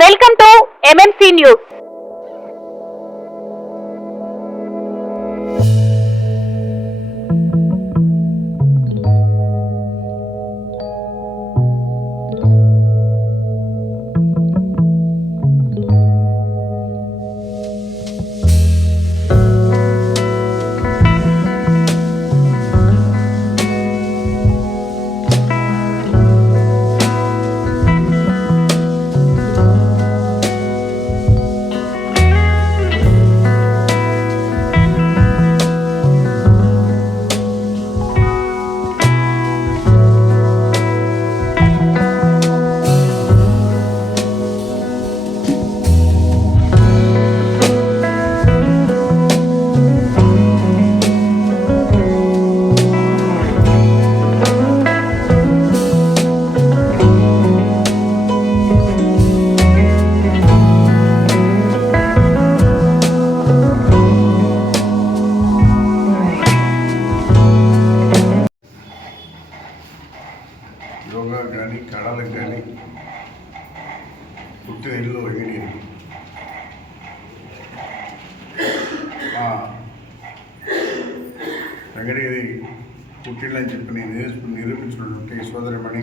Welcome to MMC news. Yoga కానీ కళలకు కానీ పుట్టిన ఇల్లు వెంకటగిరి. వెంకటగిరి పుట్టిళ్ళని చెప్పి నిరూపించినటువంటి సోదరిమణి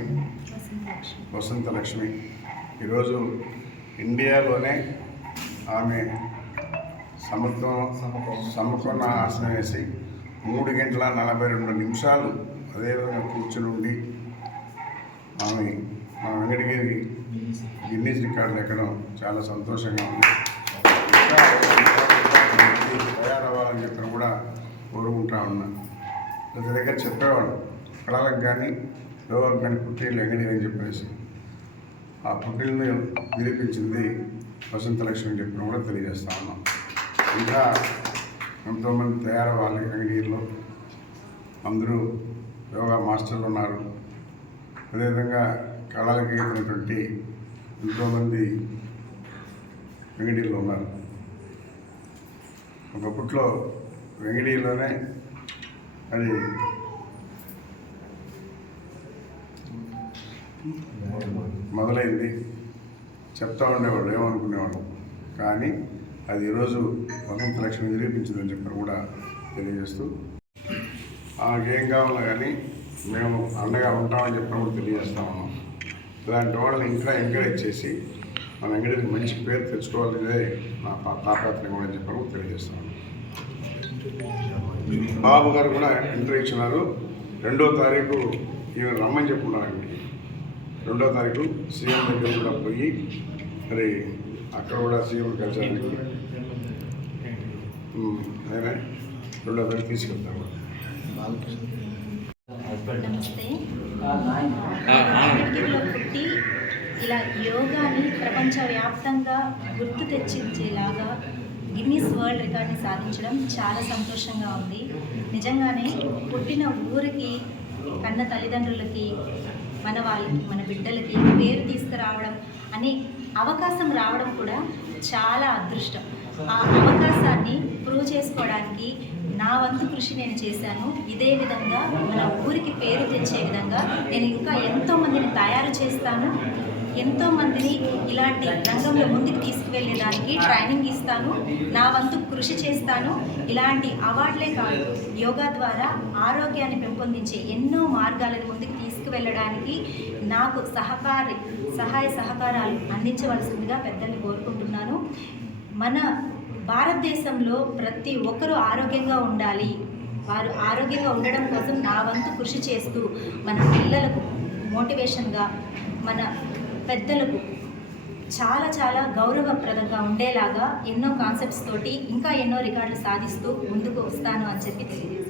వసంత లక్ష్మి ఈరోజు ఇండియాలోనే ఆమె సమకోణ ఆసనం వేసి 3 గంటల 42 నిమిషాలు అదేవిధంగా కూర్చుని ఉండి ఆమె మన వెంకటగిరి గిన్నీస్ రికార్డులు ఎక్కడం చాలా సంతోషంగా ఉంది. తయారవ్వాలని చెప్పిన కూడా కోరుకుంటా ఉన్నా. ప్రతి దగ్గర చెప్పేవాడు కళలకు కానీ యోగాకు కానీ పుట్టిళ్ళు వెంకటగిరి అని చెప్పేసి ఆ పుట్టిల్ని నిరూపించింది వసంత లక్ష్మి అని చెప్పిన కూడా తెలియజేస్తా ఉన్నాం. ఇంకా ఎంతోమంది తయారవ్వాలి వెంకటగిరిలో, అందరూ యోగా మాస్టర్లు ఉన్నారు. అదేవిధంగా కళలకి ఉన్నటువంటి ఎంతోమంది వెంకటగిరిలో ఉన్నారు. ఒకప్పట్లో వెంకటగిరిలోనే అది మొదలైంది. చెప్తా ఉండేవాళ్ళు, ఏమనుకునేవాళ్ళు, కానీ అది ఈరోజు వసంత లక్ష్మి నిరూపించిందని చెప్పి కూడా తెలియజేస్తూ ఏం కావాలో కానీ మేము అండగా ఉంటామని చెప్పినప్పుడు తెలియజేస్తా ఉన్నాం. ఇలాంటి వాళ్ళని ఇంకా ఎంకరేజ్ చేసి మన వెంకటగిరికి మంచి పేరు తెచ్చుకోవాలనేదే నా తాపత్రయం కూడా చెప్పినప్పుడు తెలియజేస్తాను. బాబు గారు కూడా ఇంటర్వ్యూ ఇచ్చినారు. 2వ తారీఖు ఈయన రమ్మని చెప్పుకున్నారండి. 2వ తారీఖు సీఎం దగ్గర కూడా పోయి మరి అక్కడ కూడా సీఎం కలిసడానికి నేనే 2వ తారీఖు తీసుకెళ్తాను. నమస్తే. వెంకటగిరిలో పుట్టి ఇలా యోగాని ప్రపంచవ్యాప్తంగా గుర్తు తెచ్చించేలాగా గిన్నీస్ వరల్డ్ రికార్డ్ని సాధించడం చాలా సంతోషంగా ఉంది. నిజంగానే పుట్టిన ఊరికి, కన్న తల్లిదండ్రులకి, మన వాళ్ళకి, మన బిడ్డలకి పేరు తీసుకురావడం అనే అవకాశం రావడం కూడా చాలా అదృష్టం. ఆ అవకాశాన్ని ప్రూవ్ చేసుకోవడానికి నా వంతు కృషి నేను చేశాను. ఇదే విధంగా మన ఊరికి పేరు తెచ్చే విధంగా నేను ఇంకా ఎంతోమందిని తయారు చేస్తాను. ఎంతోమందిని ఇలాంటి రంగంలో ముందుకు తీసుకువెళ్ళేదానికి ట్రైనింగ్ ఇస్తాను. నా వంతు కృషి చేస్తాను. ఇలాంటి అవార్డులే కాదు, యోగా ద్వారా ఆరోగ్యాన్ని పెంపొందించే ఎన్నో మార్గాలను ముందుకు తీసుకువెళ్ళడానికి నాకు సహాయ సహకారాలు అందించవలసిందిగా పెద్దల్ని కోరుకుంటున్నాను. మన భారతదేశంలో ప్రతి ఒక్కరూ ఆరోగ్యంగా ఉండాలి. వారు ఆరోగ్యంగా ఉండడం కోసం నా వంతు కృషి చేస్తూ మన పిల్లలకు మోటివేషన్గా, మన పెద్దలకు చాలా గౌరవప్రదంగా ఉండేలాగా ఎన్నో కాన్సెప్ట్స్ తోటి ఇంకా ఎన్నో రికార్డులు సాధిస్తూ ముందుకు వస్తాను అని చెప్పి తెలియజేస్తాను.